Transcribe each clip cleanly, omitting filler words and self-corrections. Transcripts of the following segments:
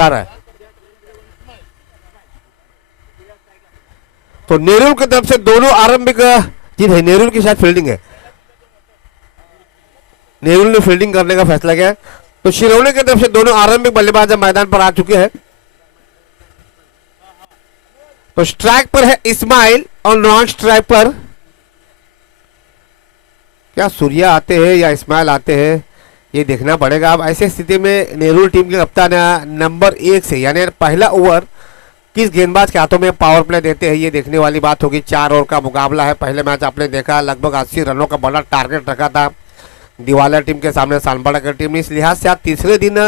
आ रहा है। तो नेहरू की तरफ से दोनों आरंभिक जी है, नेहरू की शायद फील्डिंग है, नेहरू ने फील्डिंग करने का फैसला किया। तो शिरोने की तरफ से दोनों आरंभिक बल्लेबाज मैदान पर आ चुके हैं। तो स्ट्राइक पर है इस्माइल और नॉन स्ट्राइक पर क्या सूर्या आते हैं या इस्माइल आते हैं, ये देखना पड़ेगा। अब ऐसी स्थिति में नेहरू टीम के कप्तान नंबर 1 से यानी पहला ओवर किस गेंदबाज के हाथों में पावर प्ले देते हैं, ये देखने वाली बात होगी। 4 ओवर का मुकाबला है। पहले मैच आपने देखा लगभग 80 रनों का बड़ा टारगेट रखा था दिवालिया टीम के सामने सानपाड़ा की टीम ने। इस लिहाज से आज तीसरे दिन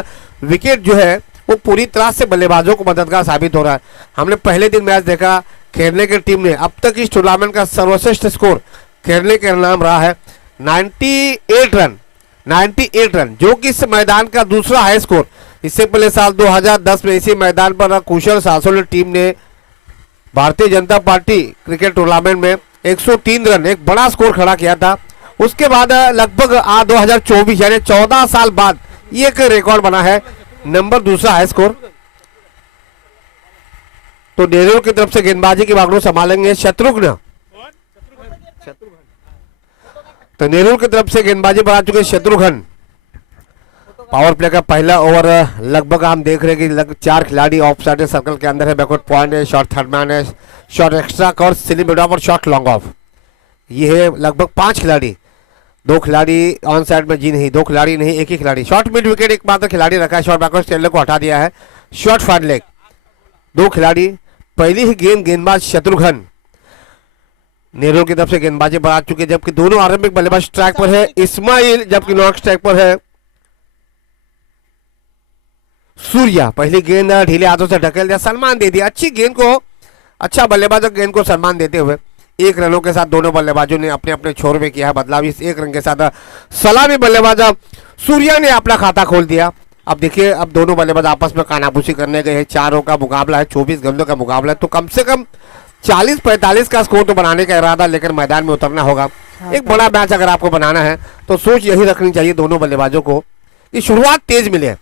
विकेट जो है वो पूरी तरह से बल्लेबाजों को मददगार साबित हो रहा है। हमने पहले दिन मैच देखा, खेलने की टीम ने अब तक इस टूर्नामेंट का सर्वश्रेष्ठ स्कोर खेलने के नाम रहा है 98 रन, जो कि इस मैदान का दूसरा हाई स्कोर। इससे पहले साल 2010 में इसी मैदान पर कुशल सासोली टीम ने Bharatiya Janata party cricket tournament में 103 रन एक बड़ा स्कोर खड़ा किया था। उसके बाद लगभग 2024 यानी 14 साल बाद ये एक रिकॉर्ड बना है, नंबर दूसरा हाई स्कोर। तो नेहरू की तरफ से गेंदबाजी की बागडोर संभालेंगे शत्रुघ्न। तो नेहरू की तरफ से गेंदबाजी पर आ चुके शत्रुघ्न। पावर प्ले का पहला ओवर लगभग हम देख रहे हैं कि लगभग 4 खिलाड़ी ऑफ साइड सर्कल के अंदर है। बैकवर्ड पॉइंट है, शॉट थर्ड मैन है, shot extra cover, slip mid of और शॉट लॉन्ग ऑफ। ये है लगभग 5 खिलाड़ी, 2 खिलाड़ी ऑन साइड में जी नहीं, 2 खिलाड़ी नहीं, एक ही खिलाड़ी। शॉट मिड विकेट एक मात्र खिलाड़ी रखा है, शॉट बैकवर्ड टेलर को हटा दिया है। शॉट फाइन लेग 2 खिलाड़ी। पहली ही गेंदबाज शत्रुघ्न नेहरू की तरफ से गेंदबाजी पर आ चुके, जबकि दोनों आरंभिक बल्लेबाज स्ट्राइक पर है इस्माइल, जबकि नॉन स्ट्राइक पर है सूर्या। पहली गेंद ढीले हाथों से ढकेल दिया, सम्मान दे दिया। अच्छी गेंद को, अच्छा बल्लेबाज गेंद को सम्मान देते हुए 1 रनों के साथ दोनों बल्लेबाजों ने अपने अपने छोर में किया है बदलाव। इस 1 रन के साथ सलामी बल्लेबाज सूर्या ने अपना खाता खोल दिया। अब देखिए, अब दोनों बल्लेबाज आपस में कानाफूसी करने गए हैं। 4 ओवर का मुकाबला है, 24 गेंदों का मुकाबला है, तो कम से कम 40-45 का स्कोर तो बनाने का इरादा लेकर मैदान में उतरना होगा। एक बड़ा मैच अगर आपको बनाना है तो सोच यही रखनी चाहिए दोनों बल्लेबाजों को कि शुरुआत तेज मिले,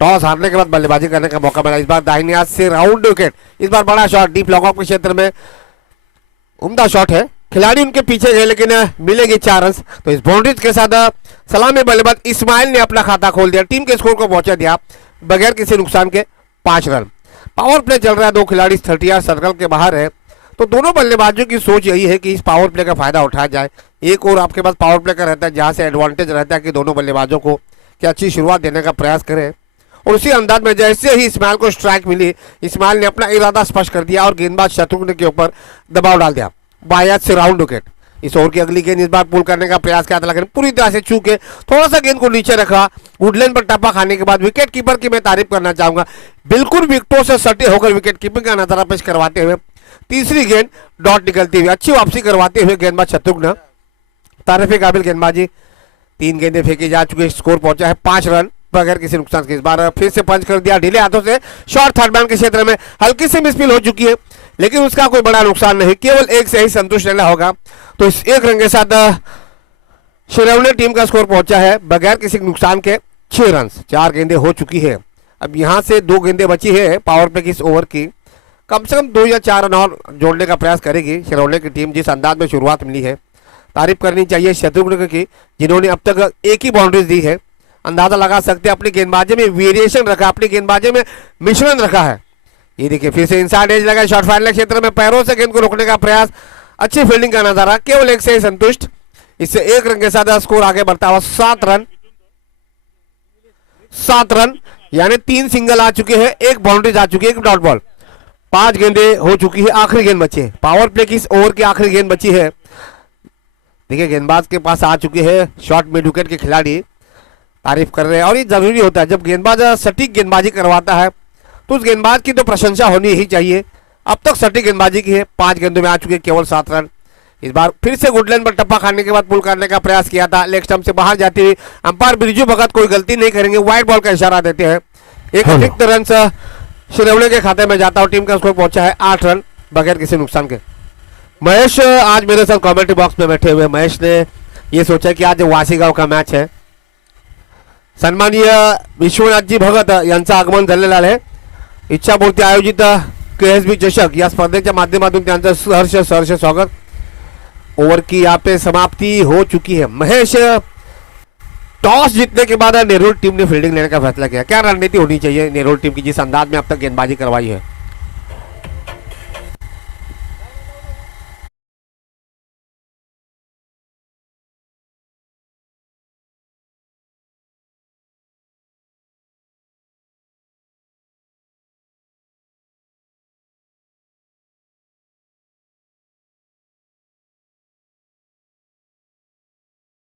टॉस हारने के बाद बल्लेबाजी करने का मौका मिला। इस बार दाहिने हाथ से राउंड विकेट, इस बार बड़ा शॉट डीप लॉन्ग ऑफ के क्षेत्र में, उम्दा शॉट है। खिलाड़ी उनके पीछे गए लेकिन मिलेगी 4 रन। तो इस बाउंड्रीज के साथ सलामी बल्लेबाज इस्माइल ने अपना खाता खोल दिया, टीम के स्कोर को पहुंचा दिया बगैर किसी नुकसान के 5 रन। पावर प्ले चल रहा है, 2 खिलाड़ी 30 यार्ड सर्कल के बाहर है। तो दोनों बल्लेबाजों की सोच यही है कि इस पावर प्ले का फायदा उठाया जाए। एक और आपके पास पावर प्ले का रहता है जहां से एडवांटेज रहता है कि दोनों बल्लेबाजों को कि अच्छी शुरुआत देने का प्रयास करें। और उसी अंदाज में जैसे ही इस्माइल को स्ट्राइक मिली, इस्माइल ने अपना इरादा स्पष्ट कर दिया और गेंदबाज शत्रुघ्न के ऊपर दबाव डाल दिया, बायात से राउंड विकेट। इस ओवर की अगली गेंद इस बार पुल करने का प्रयास किया था लेकिन पूरी तरह से चूके, थोड़ा सा गेंद को नीचे रखा। वुडलैंड पर टप्पा खाने के बाद विकेट कीपर की मैं तारीफ करना चाहूंगा, बिल्कुल विकेटों से सटे होकर विकेट कीपिंग का नजारा पेश करवाते हुए तीसरी गेंद डॉट निकलती हुई अच्छी वापसी करवाते हुए गेंदबाज शत्रुघ्न, तारीफ काबिल गेंदबाजी। 3 गेंदें फेंकी जा चुकी, स्कोर पहुंचा है 5 रन बगैर किसी नुकसान के। इस बार फिर से पंच कर दिया ढीले हाथों से, शॉट थर्ड मैन के क्षेत्र में हल्की सी मिसफील हो चुकी है लेकिन उसका कोई बड़ा नुकसान नहीं, केवल 1 से ही संतुष्ट रहना होगा। तो इस 1 रन के साथ शिरोने टीम का स्कोर पहुंचा है बगैर किसी नुकसान के 6 रन। 4 गेंदें हो चुकी है, अब यहां से 2 गेंदें बची है पावर प्ले की इस ओवर की। कम से कम 2 या 4 रन और जोड़ने का प्रयास करेगी शिरोने की टीम, जिस अंदाज में शुरुआत मिली है। तारीफ करनी चाहिए शत्रुघ्न की जिन्होंने अब तक एक ही बाउंड्रीज दी है। अंदाजा लगा सकते हैं अपनी गेंदबाजी में वेरिएशन रखा, अपनी गेंदबाजी में मिश्रण रखा है। ये देखिए फिर से इनसाइड एज लगा, शॉट फाइनल क्षेत्र में पैरों से गेंद को रोकने का प्रयास, अच्छी फील्डिंग का नजारा, केवल 1 से ही संतुष्ट। इससे 1 रन के साथ स्कोर आगे बढ़ता हुआ 7 रन यानी 3 सिंगल आ चुके हैं, 1 बाउंड्रीज आ चुकी है, 1 डॉट बॉल। 5 गेंदें हो चुकी है, आखिरी गेंद बची है पावर प्ले की इस ओवर की आखिरी गेंद बची है। देखिए गेंदबाज के पास आ चुके हैं शॉट मिड विकेट के खिलाड़ी, तारीफ कर रहे हैं। और ये जरूरी होता है जब गेंदबाज सटीक गेंदबाजी करवाता है तो उस गेंदबाज की तो प्रशंसा होनी ही चाहिए। अब तक सटीक गेंदबाजी की है, 5 गेंदों में आ चुके केवल 7 रन। इस बार फिर से वुडलैंड पर टप्पा खाने के बाद पुल करने का प्रयास किया था, लेग स्टंप से बाहर जाती हुई अंपायर बिरजू भगत कोई गलती नहीं करेंगे, वाइड बॉल का इशारा देते हैं। एक अतिरिक्त रन शिरोने के खाते में जाता और टीम का स्कोर पहुंचा है 8 रन बगैर किसी नुकसान के। महेश आज मेरे साथ कमेंट्री बॉक्स में बैठे हुए, महेश ने ये सोचा कि आज वासीगाव का मैच है, सन्माननीय विश्वनाथजी भगत यांचं आगमन झालेलं आहे इच्छापूर्ती आयोजित KSB चषक या स्पर्धेच्या माध्यमातून त्यांचं सहर्ष सहर्ष स्वागत। ओवर की यहाँ पे समाप्ति हो चुकी है। महेश, टॉस जीतने के बाद नेहरू टीम ने फील्डिंग लेने का फैसला किया। क्या रणनीति होनी चाहिए नेहरू टीम की जिस अंदाज में अब तक गेंदबाजी करवाई है?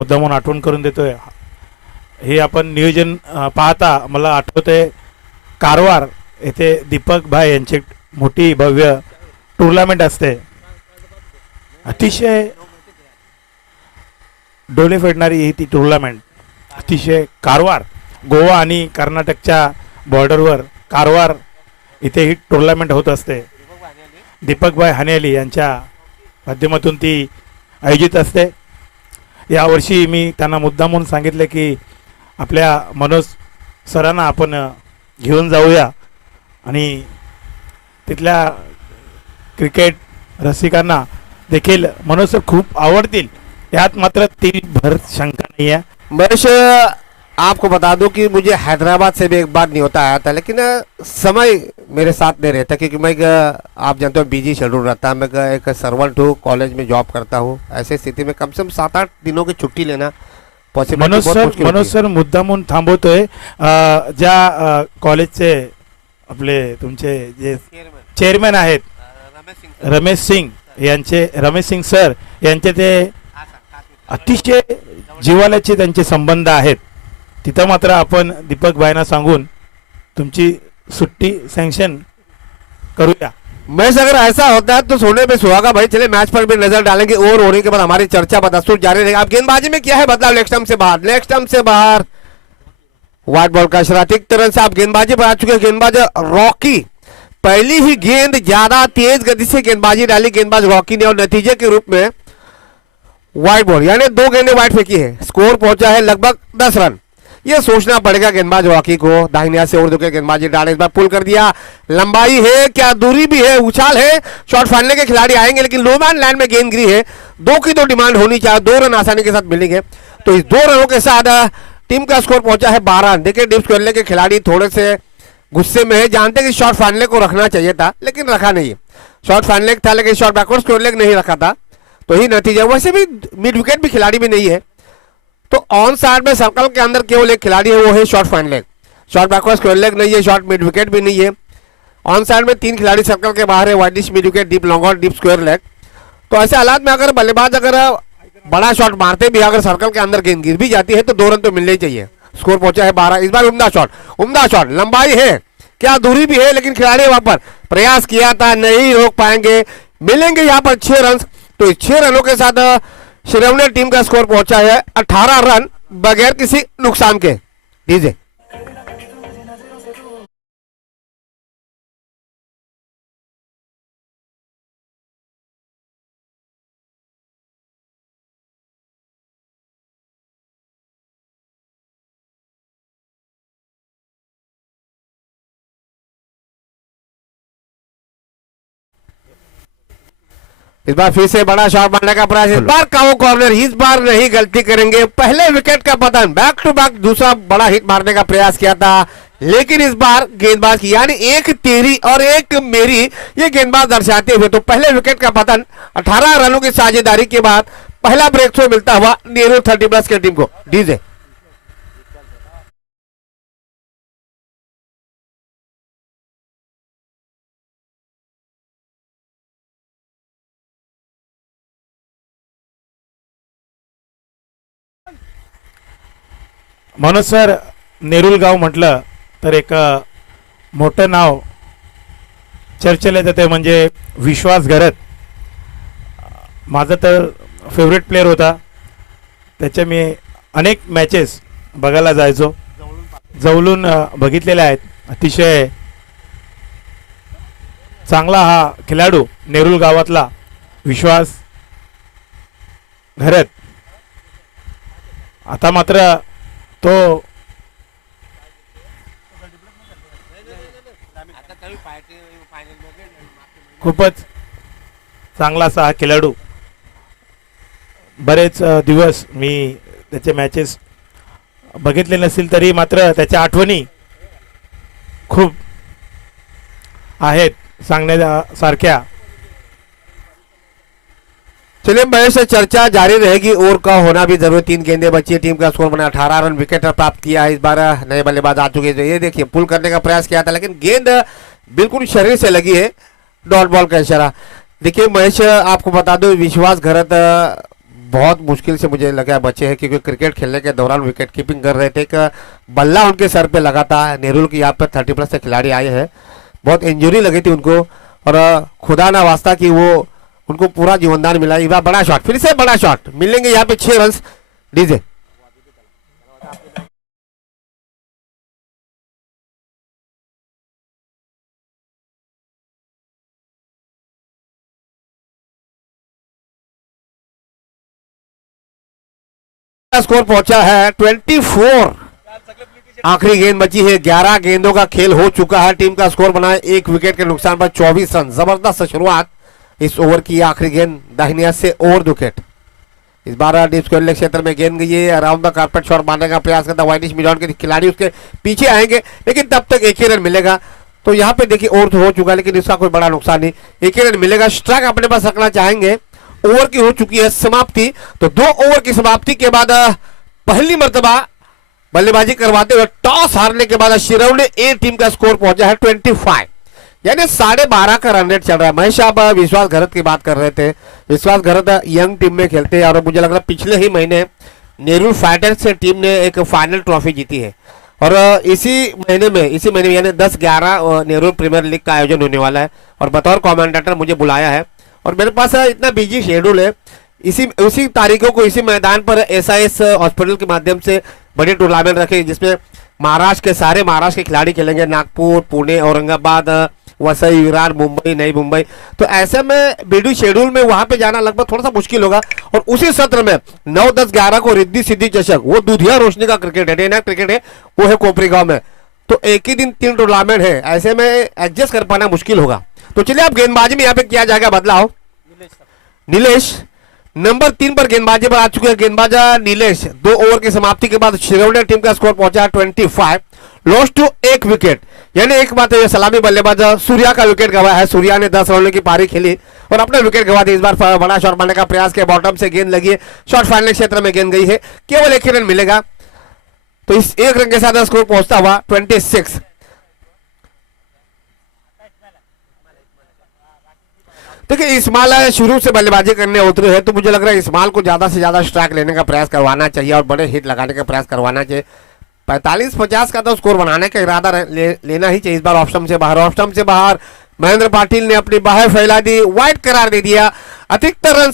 मुद्दामून आठवण करून देतोय हे आपण नियोजन पाहता मला आठवतंय कारवार येथे दीपक भाई यांची मोठी भव्य टुर्नामेंट असते, अतिशय डोळे फेडणारी ही ती टुर्नामेंट। अतिशय कारवार, गोवा आणि कर्नाटकच्या बॉर्डरवर कारवार इथे ही टुर्नामेंट होत असते। दीपक भाई हनेली यांच्या माध्यमातून ती आयोजित असते। यावर्षी मी त्यांना मुद्दामून सांगितले की आपल्या मनोज सरांना आपण घेऊन जाऊया आणि तिथल्या क्रिकेट रसिकांना देखील मनोज सर खूप आवडतील, यात मात्र ती भर शंका नहीं है। महेश, आपको बता दूं कि मुझे हैदराबाद से भी एक बार न्योता आया था, लेकिन समय मेरे साथ नहीं रहता क्योंकि मैं आप जानते हो बिजी शेड्यूल रहता है। मैं एक सर्वेंट हूँ, कॉलेज में जॉब करता हूँ। ऐसे स्थिति में कम से कम 7-8 दिनों की छुट्टी लेना पॉसिबल मनोज सर मुद्दामून थांबवतोय। ज्या कॉलेजचे आपले तुमचे जे चेअरमॅन आहेत रमेश सिंग सर यांचे ते अतिशय जिव्हाळ्याचे त्यांचे संबंध आहेत। तिथं मात्र आपण दीपक भाईना सांगून तुमची सुट्टी सँक्शन करूया। मैच अगर ऐसा होता है तो सोने पे सुहागा भाई। चले मैच पर भी नजर डालेंगे। ओवर होने के बाद हमारी चर्चा बदस्तूर जारी रहेगी। अब गेंदबाजी में क्या है बदलाव? लेग स्टंप से बाहर व्हाइट बॉल का इशारा। एक तरह से आप गेंदबाजी पर आ चुके हैं। गेंदबाज रॉकी, पहली ही गेंद ज्यादा तेज गति से गेंदबाजी डाली गेंदबाज रॉकी ने और नतीजे के रूप में व्हाइट बॉल, यानी 2 गेंदें व्हाइट फेंकी है। स्कोर पहुंचा है लगभग 10 रन। ये सोचना पड़ेगा गेंदबाज रॉकी को। दाहिने से उर्दू के गेंदबाजी डाले, इस बार पुल कर दिया। लंबाई है क्या, दूरी भी है, उछाल है, शॉट फाड़ने के खिलाड़ी आएंगे लेकिन नो मैन लैंड में गेंद गिरी है। 2 की तो डिमांड होनी चाहिए, 2 रन आसानी के साथ मिलेंगे। तो इस 2 रनों के साथ टीम का स्कोर पहुंचा है 12 रन। देखिए डिप्स खेलने के खिलाड़ी थोड़े से गुस्से में है, जानते कि शॉट फाड़ने को रखना चाहिए था लेकिन रखा नहीं। शॉट फाड़ने था लेकिन शॉट बैकवर्ड स्क्वायर लेग नहीं रखा था, तो ही नतीजा। वैसे भी मिड विकेट भी खिलाड़ी भी नहीं है, तो ऑन साइड में सर्कल के अंदर केवल एक खिलाड़ी है, वो है short fine leg. Short backward square leg नहीं है, शॉर्ट मिड विकेट भी नहीं है। ऑन साइड में 3 खिलाड़ी सर्कल के बाहर है, widish mid wicket, deep long और डीप स्क्वायर लेग। तो ऐसे हालात में अगर बल्लेबाज अगर बड़ा शॉट मारते भी अगर सर्कल के अंदर गेंद गिर भी जाती है तो 2 रन तो मिलने ही चाहिए। स्कोर पहुंचा है 12। इस बार उम्दा शॉट, लंबाई है क्या, दूरी भी है, लेकिन खिलाड़ी वहां पर प्रयास किया था, नहीं रोक पाएंगे। मिलेंगे यहाँ पर 6 रन। तो इस 6 रनों के साथ श्रीराम टीम का स्कोर पहुंचा है 18 रन बगैर किसी नुकसान के। डीजे इस बार फिर से बड़ा शॉट मारने का प्रयास। इस बार काओ कॉर्नर, इस बार नहीं गलती करेंगे। पहले विकेट का पतन, बैक टू बैक दूसरा बड़ा हिट मारने का प्रयास किया था, लेकिन इस बार गेंदबाज की यानी एक तेरी और एक मेरी ये गेंदबाज दर्शाते हुए तो पहले विकेट का पतन। 18 रनों की साझेदारी के बाद पहला ब्रेक थ्रो मिलता हुआ नेहरू 30+ की टीम को। डीजे मनोज सर, नेरुल गाव म्हटलं तर एक मोठं नाव चर्चेला येतं ते म्हणजे विश्वास घरत। माझा तर फेवरेट प्लेयर होता, त्याचे मी अनेक मॅचेस बघायला जायचो, जवळून बघितलेले आहेत। अतिशय चांगला हा खेळाडू नेरुल गावातला विश्वास घरत। आता मात्र तो खूपच चांगला असा हा खेळाडू. बरेच दिवस मी त्याचे मॅचेस बघितले नसतील तरी मात्र त्याच्या आठवणी खूप आहेत सांगण्यासारख्या. चलिए महेश, चर्चा जारी रहेगी ओवर का होना भी जरूरी. 3 गेंदें बची है, टीम का स्कोर बना 18 रन, विकेट प्राप्त किया है. इस बार नए बल्लेबाज आ चुके हैं. ये देखिए पुल करने का प्रयास किया था लेकिन गेंद बिल्कुल शरीर से लगी है. डॉट बॉल का इशारा. देखिए महेश, आपको बता दो विश्वास घरत बहुत मुश्किल से मुझे लगा बचे हैं क्योंकि क्रिकेट खेलने के दौरान विकेट कीपिंग कर रहे थे. एक बल्ला उनके सर पे लगा था. नेहरू की यहाँ पर 30+ से खिलाड़ी आए हैं. बहुत इंजरी लगी थी उनको और खुदा ना वास्ता कि वो उनको पूरा जीवनदान मिला. इस बार बड़ा शॉट, फिर से बड़ा शॉट मिलेंगे यहाँ पे 6 रन. डीजे स्कोर पहुंचा है 24. आखिरी गेंद बची है. 11 गेंदों का खेल हो चुका है. टीम का स्कोर बना है 1 विकेट के नुकसान पर 24 रन. जबरदस्त शुरुआत इस ओवर की. आखिरी गेंद दाहिनी हाथ से ओवर विकेट. इस बार डीप स्क्वायर क्षेत्र में गेंद गई है. अराउंड द कारपेट शॉट मारने का प्रयास करता वाइनिश मिडॉन के खिलाड़ी उसके पीछे आएंगे लेकिन तब तक 1 ही रन मिलेगा. तो यहाँ पे देखिए ओवर तो हो चुका है लेकिन इसका कोई बड़ा नुकसान नहीं. 1 ही रन मिलेगा. स्ट्राइक अपने पास रखना चाहेंगे. ओवर की हो चुकी है समाप्ति. तो 2 ओवर की समाप्ति के बाद पहली मर्तबा बल्लेबाजी करवाते हुए टॉस हारने के बाद शिरौली ए टीम का स्कोर पहुंचा है 25. यानी 12.5 का रन रेट चल रहा है. महेश, आप विश्वास घरत की बात कर रहे थे. विश्वास घरत यंग टीम में खेलते हैं और मुझे लग रहा है पिछले ही महीने नेहरू फाइटर्स से टीम ने एक फाइनल ट्रॉफी जीती है और इसी महीने में यानी 10-11 नेहरू प्रीमियर लीग का आयोजन होने वाला है और बतौर कमेंटेटर मुझे बुलाया है और मेरे पास इतना बिजी शेड्यूल है. उसी तारीखों को इसी मैदान पर SIS हॉस्पिटल के माध्यम से बड़ी टूर्नामेंट रखे जिसमें महाराष्ट्र के खिलाड़ी खेलेंगे. नागपुर, पुणे, औरंगाबाद, वसई, विरार, मुंबई, नई मुंबई. तो ऐसे में बिजी शेड्यूल में वहां पे जाना लगभग थोड़ा सा मुश्किल होगा. और उसी सत्र में 9, 10, 11 को रिद्धि सिद्धि चषक, वो दूधिया रोशनी का क्रिकेट है, डे नाइट क्रिकेट है, वो है कोपरी गांव में. तो एक ही दिन 3 टूर्नामेंट है. ऐसे में एडजस्ट कर पाना मुश्किल होगा. तो चलिए अब गेंदबाजी में यहाँ पे किया जाएगा बदलाव. नीलेश नंबर 3 पर गेंदबाजी पर आ चुके हैं. गेंदबाज नीलेश. 2 ओवर की समाप्ति के बाद शिरौली टीम का स्कोर पहुंचा 25. Lost to 1 wicket. यानी एक बात है, सलामी बल्लेबाज सूर्या का विकेट गवा है. सूर्या ने 10 रनों की पारी खेली और अपने विकेट गवा दी. इस बार बड़ा शॉट मारने का प्रयास किया. बॉटम से गेंद लगी है. शॉट फाइनल क्षेत्र में गेंद गई है. केवल 1 ही रन मिलेगा. तो इस 1 रन के साथ स्कोर पहुंचता हुआ 26. देखिए इस्माइल शुरू से बल्लेबाजी करने उतरे हैं तो मुझे लग रहा है इस्माइल को ज्यादा से ज्यादा स्ट्राइक लेने का प्रयास करवाना चाहिए और बड़े हिट लगाने का प्रयास करवाना चाहिए. 45-50 का तो स्कोर बनाने का इरादा लेना ही चाहिए. इस बार ऑफ स्टंप से बाहर महेंद्र पाटिल ने अपनी बाहें फैला दी. वाइड करार दे दिया. अधिकतर रन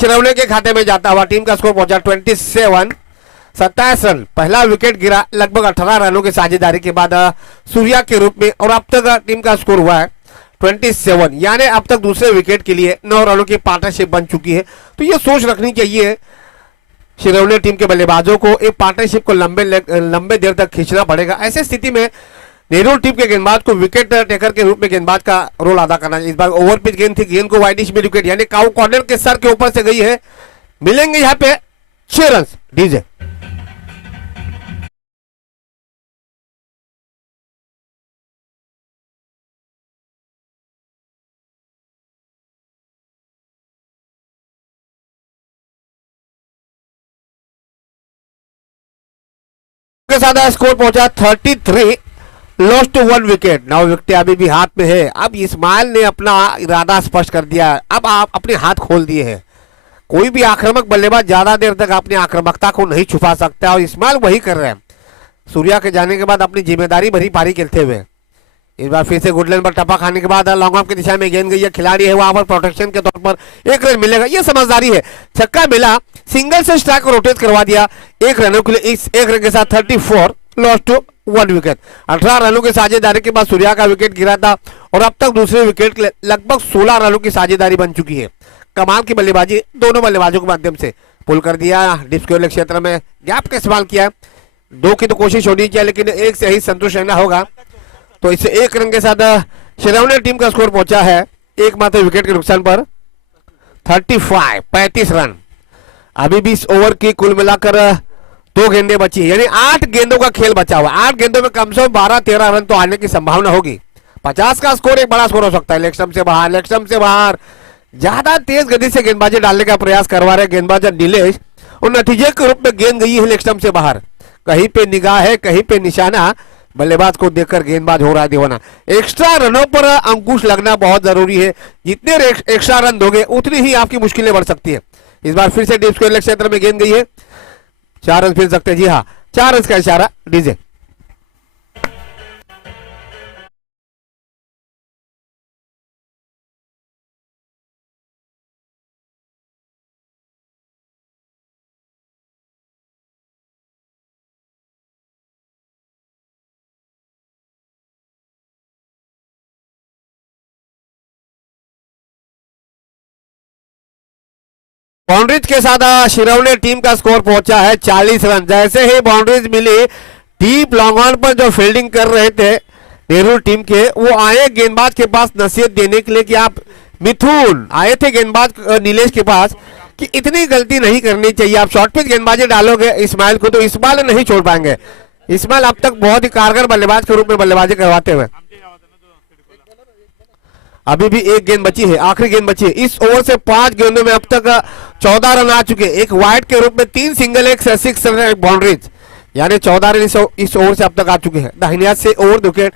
शिरौली के खाते में जाता हुआ टीम का स्कोर पहुंचा 27. 27 रन. पहला विकेट गिरा लगभग 18 रनों की साझेदारी के बाद सूर्या के रूप में और अब तक टीम का स्कोर हुआ है 27. यानी अब तक दूसरे विकेट के लिए 9 रनों की पार्टनरशिप बन चुकी है. तो ये सोच रखनी चाहिए शिरौली टीम के बल्लेबाजों को. एक पार्टनरशिप को लंबे देर तक खींचना पड़ेगा. ऐसे स्थिति में नेहरू टीम के गेंदबाज को विकेट टेकर के रूप में गेंदबाज का रोल अदा करना चाहिए. इस बार ओवर पिच गेंद थी. गेंद को वाइडिश में विकेट यानी काउ कॉर्नर के सर के ऊपर से गई है. मिलेंगे यहाँ पे 6 रन. डीजे के साथ स्कोर पहुंचा 33. Lost 1 wicket. 9 विकेट अभी भी हाथ में है. अब इस्माइल ने अपना इरादा स्पष्ट कर दिया. अब आप अपने हाथ खोल दिए हैं. कोई भी आक्रामक बल्लेबाज ज्यादा देर तक अपनी आक्रामकता को नहीं छुपा सकता और इस्माइल वही कर रहे हैं. सूर्या के जाने के बाद अपनी जिम्मेदारी भरी पारी खेलते हुए इस बार फिर से गुडलैंड पर टप्पा खाने के बाद लॉन्ग ऑफ की दिशा में गेंद गई है. खिलाड़ी है वहां पर प्रोटेक्शन के तौर पर 1 रन मिलेगा. ये समझदारी है. छक्का मिला. सिंगल से स्ट्राइक को रोटेट करवा दिया 1 रनों के लिए. इस 1 रन के साथ 34. Lost to 1 wicket. 18 रनों की साझेदारी के बाद सूर्या का विकेट गिरा था और अब तक दूसरे विकेट के लिए लगभग 16 रनों की साझेदारी बन चुकी है. कमाल की बल्लेबाजी दोनों बल्लेबाजों के माध्यम से. पुल कर दिया. डिप स्क्वायर क्षेत्र में गैप का इस्तेमाल किया. 2 की तो कोशिश होनी चाहिए लेकिन 1 से ही संतुष्ट रहना होगा. तो इसे 1 रन के साथ शिरवने टीम का स्कोर पहुंचा है एकमात्र विकेट के नुकसान पर 35 रन। अभी भी इस ओवर की कुल मिलाकर 2 गेंदें बची, यानी 8 गेंदों का खेल बचा हुआ। 8 गेंदों में कम से कम 12-13 रन तो आने की संभावना होगी। 50 का स्कोर एक बड़ा स्कोर हो सकता है। लेग स्टंप से बाहर, लेग स्टंप से बाहर ज्यादा तेज गति से गेंदबाजी डालने का प्रयास करवा रहे गेंदबाज नीलेश, और नतीजे के रूप में गेंद गई है लेग स्टंप से बाहर। कहीं पे निगाह है, कहीं पे निशाना, बल्लेबाज को देखकर गेंदबाज हो रहा है दीवाना। एक्स्ट्रा रनों पर अंकुश लगना बहुत जरूरी है। जितने एक्स्ट्रा रन दोगे उतनी ही आपकी मुश्किलें बढ़ सकती है। इस बार फिर से डीप स्क्वायर लेग क्षेत्र में गेंद गई है, 4 रन फिर सकते हैं। जी हाँ, 4 रन का इशारा डीजे। बाउंड्रीज के साथ शिरवने टीम का स्कोर पहुंचा है 40 रन। जैसे ही बाउंड्रीज मिली, डीप लॉन्ग ऑन पर जो फील्डिंग कर रहे थे नेहरू टीम के, वो आए गेंदबाज के पास नसीहत देने के लिए कि आप, मिथुन आए थे गेंदबाज नीलेश के पास कि इतनी गलती नहीं करनी चाहिए। आप शॉर्ट पिच गेंदबाजी डालोगे इस्माइल को तो इस्माइल नहीं छोड़ पाएंगे। इस्माइल अब तक बहुत ही कारगर बल्लेबाज के रूप में बल्लेबाजी करवाते हुए। अभी भी एक गेंद बची है, आखिरी गेंद बची है। इस ओवर से 5 गेंदों में अब तक 14 रन आ चुके, एक वाइड के रूप में 3 सिंगल, एक 6 रन, एक बाउंड्रीज, यानी 14 रन इस ओवर से अब तक आ चुके हैं। दाहिने हाथ से ओवर विकेट,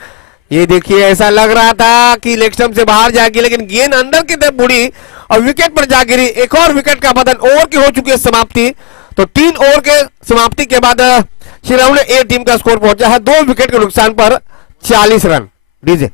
ये देखिए ऐसा लग रहा था कि लेग स्टंप से बाहर जाएगी, लेकिन गेंद अंदर की तरफ मुड़ी और विकेट पर जा गिरी। एक और विकेट का पतन, ओवर की हो चुकी है समाप्ति। तो 3 ओवर के समाप्ति के बाद शिरवने ए टीम का स्कोर पहुंचा है 2 विकेट के नुकसान पर 40 रन। डीजे।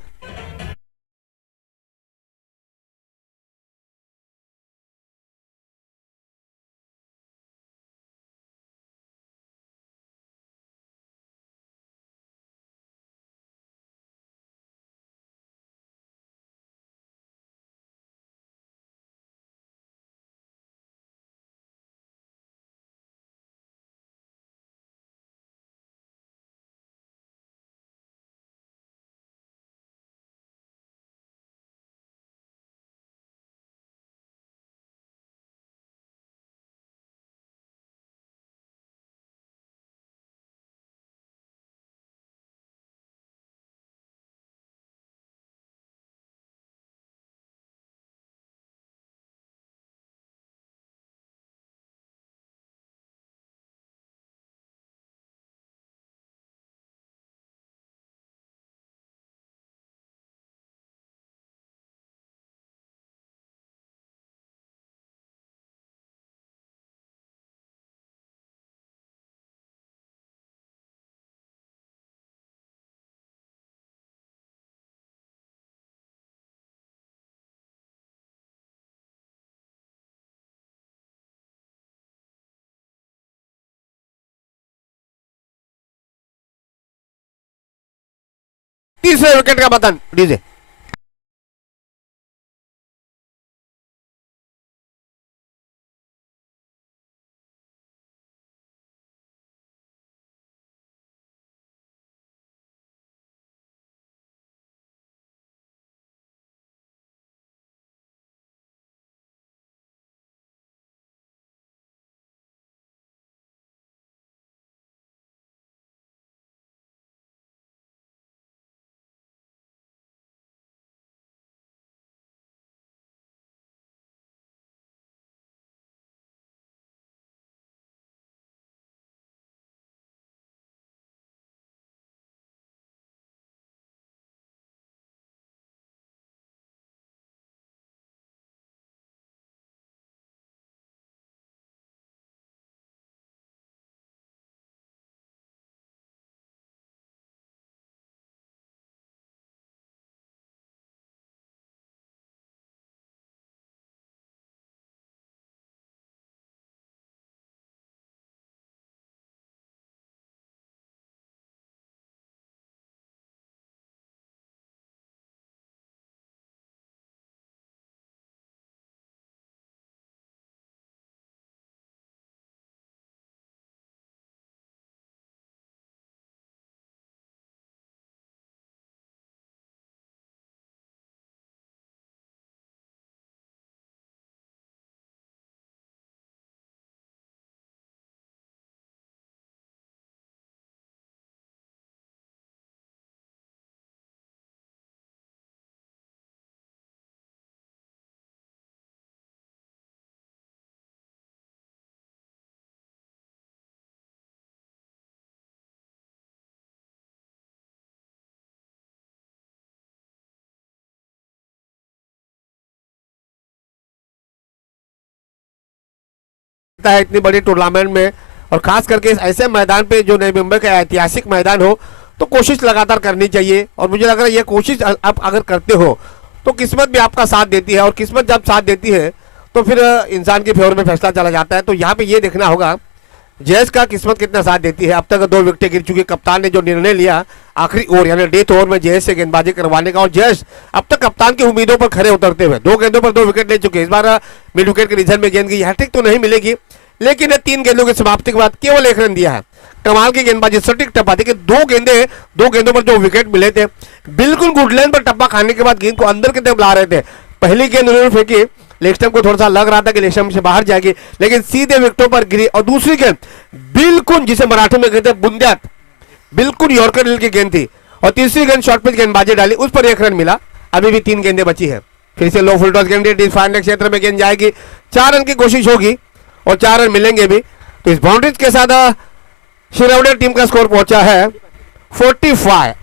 तीसरे विकेट का पतन। डीजे। है इतनी बड़ी टूर्नामेंट में, और खास करके इस ऐसे मैदान पे जो नई मुंबई का ऐतिहासिक मैदान हो, तो कोशिश लगातार करनी चाहिए। और मुझे लग रहा है ये कोशिश आप अगर करते हो तो किस्मत भी आपका साथ देती है, और किस्मत जब साथ देती है तो फिर इंसान के फेवर में फैसला चला जाता है। तो यहाँ पे ये देखना होगा जयेश का किस्मत कितना साथ देती है। अब तक 2 विकेटें गिर चुकी, कप्तान ने जो निर्णय लिया आखिरी ओवर यानी डेथ ओवर में जयेश से गेंदबाजी करवाने का, और जयेश अब तक कप्तान की उम्मीदों पर खरे उतरते हुए 2 गेंदों पर 2 विकेट ले चुके। इस बार मिड विकेट के रिजल्ट में गेंद की हैट्रिक तो नहीं मिलेगी, लेकिन 3 गेंदों की समाप्ति के बाद केवल 1 रन दिया है। कमाल की गेंदबाजी, सटीक टप्पा। देखिए 2 गेंदों पर जो विकेट मिले थे, बिल्कुल गुड लाइन पर टप्पा खाने के बाद गेंद को अंदर की तरफ ला रहे थे। पहली गेंद उन्होंने फेंकी, लेग स्टंप को थोड़ा सा लग रहा था कि लेग स्टंप से बाहर जाएगी, लेकिन सीधे विकेटों पर गिरी। और दूसरी गेंद बिल्कुल जिसे मराठी में कहते हैं बुंदियात, बिल्कुल यॉर्कर ड्रिल की गेंद थी। और तीसरी गेंद शॉर्ट पिच गेंदबाजी डाली, उस पर 1 रन मिला। अभी भी 3 गेंदें बची है। फिर से लो फुल टॉस गेंद फाइनल क्षेत्र में गेंद जाएगी, 4 रन की कोशिश होगी और 4 रन मिलेंगे भी। तो इस बाउंड्रीज के साथ शिरवड़े टीम का स्कोर पहुंचा है 45।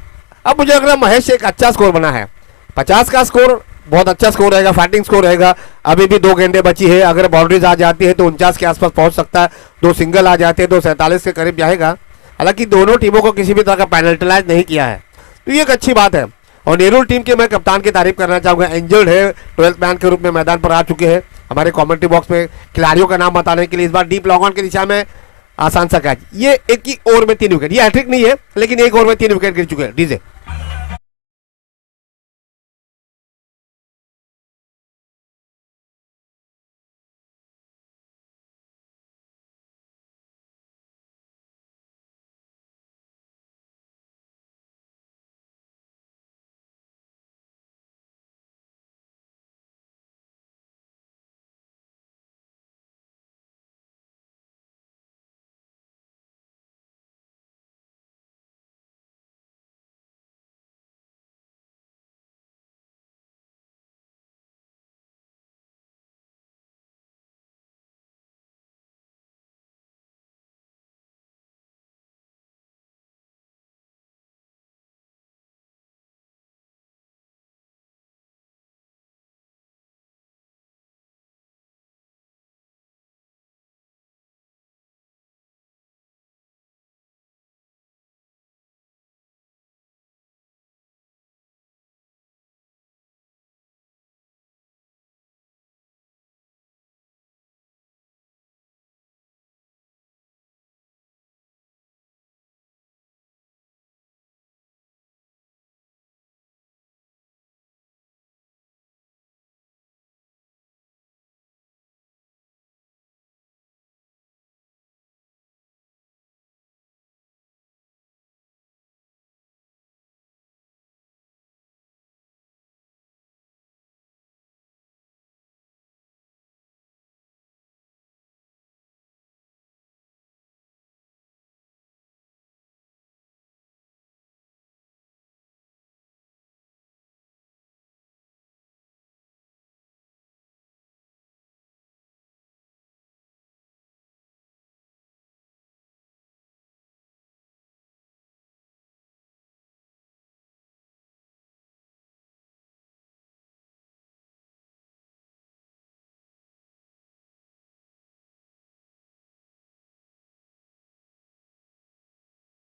अब मुझे लग रहा है महेश एक अच्छा स्कोर बना है। 50 का स्कोर बहुत अच्छा स्कोर रहेगा, फाइटिंग स्कोर रहेगा। अभी भी 2 गेंदें बची है, अगर बाउंड्रीज आ जाती है तो 49 के आसपास पहुंच सकता है। 2 सिंगल आ जाते हैं तो 47 के करीब जाएगा। हालांकि दोनों टीमों को किसी भी तरह का पेनल्टिलाइज नहीं किया है, तो ये एक अच्छी बात है। और नेहरू टीम के मैं कप्तान की तारीफ करना चाहूंगा, इंजर्ड है, 12th मैन के रूप में मैदान पर आ चुके हैं। हमारे कमेंट्री बॉक्स में खिलाड़ियों का नाम बताने के लिए इस बार डीप लॉन्ग ऑन की दिशा में आसान सा कैच। ये एक ही ओवर में 3 विकेट, ये हैट्रिक नहीं है, लेकिन एक ओवर में 3 विकेट गिर चुके हैं। डीजे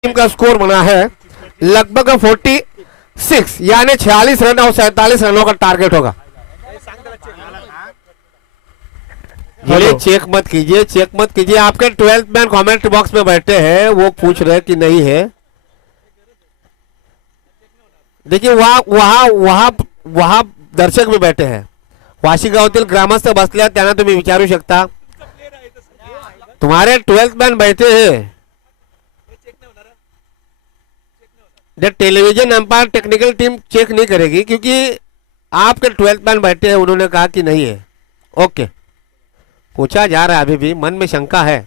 टीम का स्कोर बना है लगभग 46, यानी 46 रन और 47 रनों का टारगेट होगा। ये चेक मत कीजिए, चेक मत कीजिए। आपके 12th मैन कमेंट बॉक्स में बैठे हैं, वो पूछ रहे कि नहीं है। देखिए वहां वहां वहां वहां दर्शक भी बैठे हैं। वाशी गावातील ग्रामस्थ बसल्या त्यांना तुम्ही विचारू शकता। तुम्हारे 12th मैन बैठे हैं। Television umpire technical team check नहीं करेगी, क्योंकि आपके 12th मैन बैठे हैं, उन्होंने कहा कि नहीं है। ओके, पूछा जा रहा है, अभी भी मन में शंका है।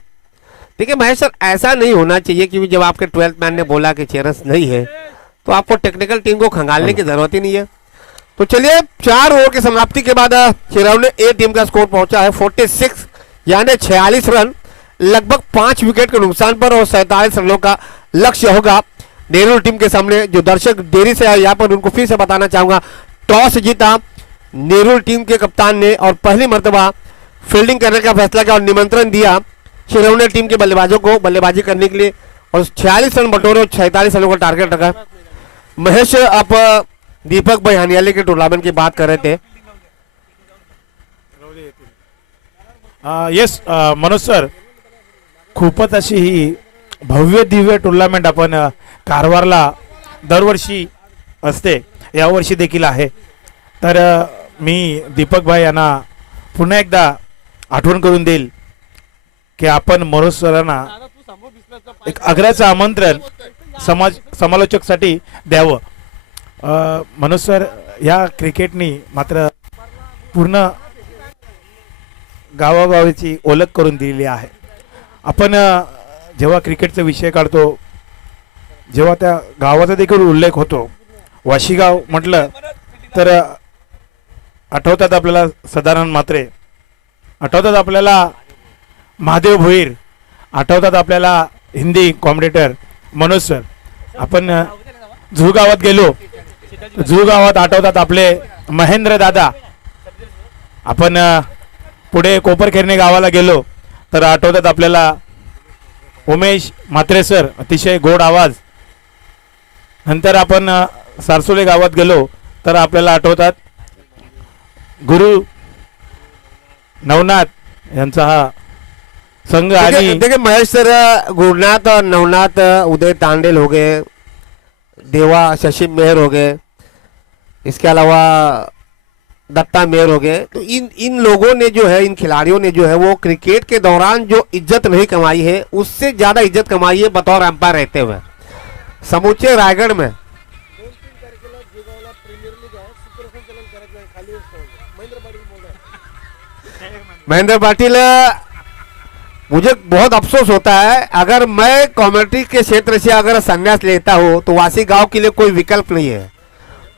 देखिए महेश सर, ऐसा नहीं होना चाहिए, क्योंकि जब आपके 12th मैन ने बोला कि चेरस नहीं है, तो आपको टेक्निकल टीम को खंगालने की जरूरत ही नहीं है। तो चलिए 4 ओवर की समाप्ति के बाद चिरौने ए टीम का स्कोर पहुंचा है 46, यानी 46 रन, लगभग 5 विकेट के नुकसान पर, और 47 रनों का लक्ष्य होगा नेहरू टीम के सामने। जो दर्शक देरी से आए यहाँ पर, उनको फिर से बताना चाहूंगा, टॉस जीता नेहरू टीम के कप्तान ने और पहली मर्तबा फील्डिंग करने का फैसला किया और निमंत्रण दिया शिरोमणि टीम के बल्लेबाजों को बल्लेबाजी करने के लिए और 46 रन बटोरे और 46 रनों का टारगेट रखा। महेश, आप दीपक भाई हनियाली के टूर्नामेंट की बात कर रहे थे। येस मनोज सर, खूपच अशी ही भव्य दिव्य टुर्नामेंट आपण कारवारला दरवर्षी असते, यावर्षी देखील आहे। तर मी दीपक भाई यांना पुन्हा एकदा आठवण करून देईल की आपण मनोज सरांना एक आग्रहाचं आमंत्रण समालोचकसाठी द्यावं। मनोज सर, या क्रिकेटनी मात्र पूर्ण गावागावाची ओळख करून दिलेली आहे। आपण जेव्हा क्रिकेटचा विषय काढतो, जेव्हा त्या गावाचा देखील उल्लेख होतो, वाशीगाव म्हटलं तर आठवतात आपल्याला सदानंद म्हात्रे, आठवतात आपल्याला महादेव भोईर, आठवतात आपल्याला हिंदी कॉमेंटेटर मनोज सर। आपण जुहू गावात गेलो, जुहू गावात आठवतात आपले महेंद्र दादा। आपण पुढे कोपरखेरणे गावाला गेलो तर आठवतात आपल्याला उमेश म्हात्रे सर, अतिशय गोड आवाज। नंतर आपण सारसोले गावात गेलो तर आपल्याला आठवतात गुरु नवनाथ यांचा हा संघ। आणि देखिए महेश सर, गुरुनाथ और नवनाथ, उदय तांडेल हो गए, देवा शशि मेहर हो गए, इसके अलावा दत्ता मेहर हो गए। तो इन लोगों ने जो है, इन खिलाड़ियों ने जो है वो क्रिकेट के दौरान जो इज्जत नहीं कमाई है उससे ज्यादा इज्जत कमाई है बतौर एम्पायर रहते हुए समूचे रायगढ़ में। महेंद्र पाटिल, मुझे बहुत अफसोस होता है, अगर मैं कमेटी के क्षेत्र से अगर संन्यास लेता हूं तो वासी गांव के लिए कोई विकल्प नहीं है।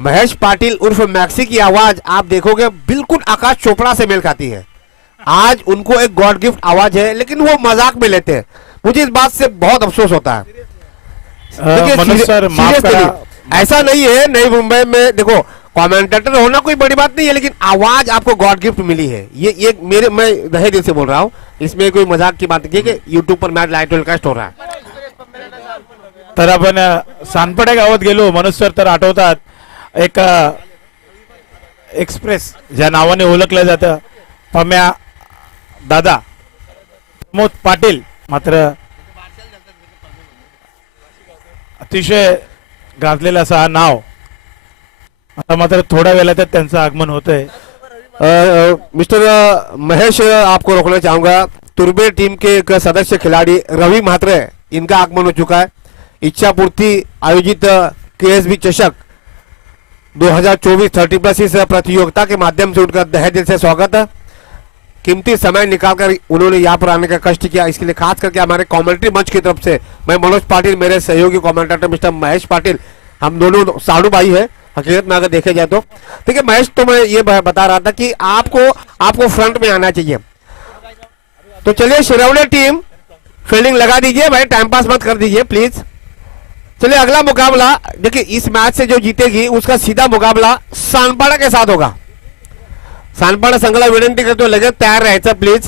महेश पाटिल उर्फ मैक्सी की आवाज आप देखोगे बिल्कुल आकाश चोपड़ा से मेल खाती है। आज उनको एक गॉड गिफ्ट आवाज है, लेकिन वो मजाक में लेते हैं। मुझे इस बात से बहुत अफसोस होता है। देखिए, मनोज सर, माफ seriously, ऐसा नहीं है। नई मुंबई में देखो, कमेंटेटर होना कोई बड़ी बात नहीं है, लेकिन आवाज आपको गॉड गिफ्ट मिली है। ये मैं रहे दिल से बोल रहा हूँ, इसमें कोई मजाक की बात नहीं है कि यूट्यूब पर मैच लाइव टेलीकास्ट हो रहा है। तर आपण सानपडे गावात गेलो मनोज सर, तर आठवतात एक एक्सप्रेस ज्या नावाने ओळखलं जातं, पम्या दादा प्रमोद पाटील, मात्र अतिशय गाजलेलं असं हा नाव। आता मात्र थोड्या वेळातच त्यांचं आगमन होतंय। मिस्टर महेश, आपको रोकना चाहूंगा। तुर्बे टीम के एक सदस्य खिलाड़ी रवि म्हात्रे, इनका आगमन हो चुका है। इच्छा पूर्ति आयोजित केएसबी चषक 2024 30+ इस प्रतियोगिता के माध्यम से उनका तहे दिल से स्वागत है। कीमती समय निकालकर उन्होंने यहाँ पर आने का कष्ट किया, इसके लिए खास करके हमारे कमेंट्री मंच की तरफ से मैं मनोज पाटिल, मेरे सहयोगी कमेंटेटर मिस्टर महेश पाटिल, हम दोनों साड़ू भाई है हकीकत में अगर देखे जाए तो। ठीक है महेश, तो मैं ये बता रहा था कि आपको फ्रंट में आना चाहिए। तो चलिए शिरोमणि टीम फील्डिंग लगा दीजिए भाई, टाइम पास मत कर दीजिए प्लीज। चलिए अगला मुकाबला, देखिए इस मैच से जो जीतेगी उसका सीधा मुकाबला सानपाड़ा के साथ होगा। सानपाड़ा संघाला विनंती करतो लगेच तैयार रहायचं प्लीज।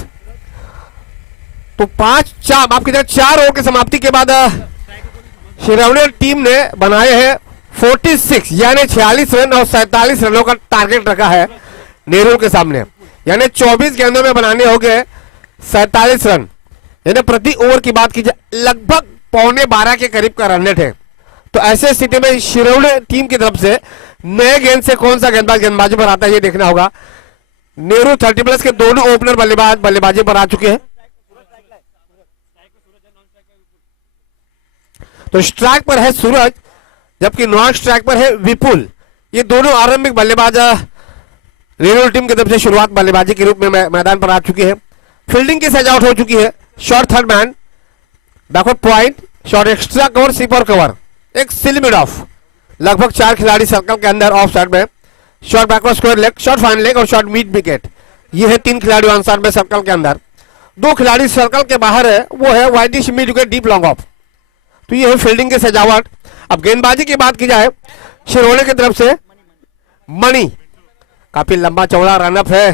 तो 5-4 माफ कीजिए 4 ओवर की समाप्ति के बाद शिरोमणि टीम ने बनाए हैं 46 यानी 46 रन और 47 रनों का टारगेट रखा है नेहरू के सामने, यानी 24 गेंदों में बनाने हो गए 47 रन, यानी प्रति ओवर की बात की जाए लगभग 11:15 के करीब का रन रेट है। तो ऐसे स्थिति में शिरोमणि टीम की तरफ से नए गेंद से कौन सा गेंदबाज गेंदबाजी पर आता है ये देखना होगा। नेहरू 30+ के दोनों ओपनर बल्लेबाज बल्लेबाजी पर आ चुके हैं। तो स्ट्राइक पर है सूरज, जबकि नॉन स्ट्राइक पर है विपुल। ये दोनों आरंभिक बल्लेबाज नेहरू टीम की तरफ से शुरुआत बल्लेबाजी के रूप में मैदान पर आ चुके हैं। फील्डिंग की सजावट हो चुकी है। Short third man, backward point, short extra cover, sweeper cover, एक सिल ऑफ, लगभग 4 खिलाड़ी सर्कल के अंदर ऑफ साइड में, short backward square leg, short fine leg और शॉर्ट मिड विकेट। ये है 3 खिलाड़ी ऑन साइड में सर्कल के अंदर, 2 खिलाड़ी सर्कल के बाहर है, वो है widish mid wicket, deep long off. तो ये है फील्डिंग की सजावट। अब गेंदबाजी की बात की जाए शिरोमणि की तरफ से मणि, काफी लंबा चौड़ा रनअप है,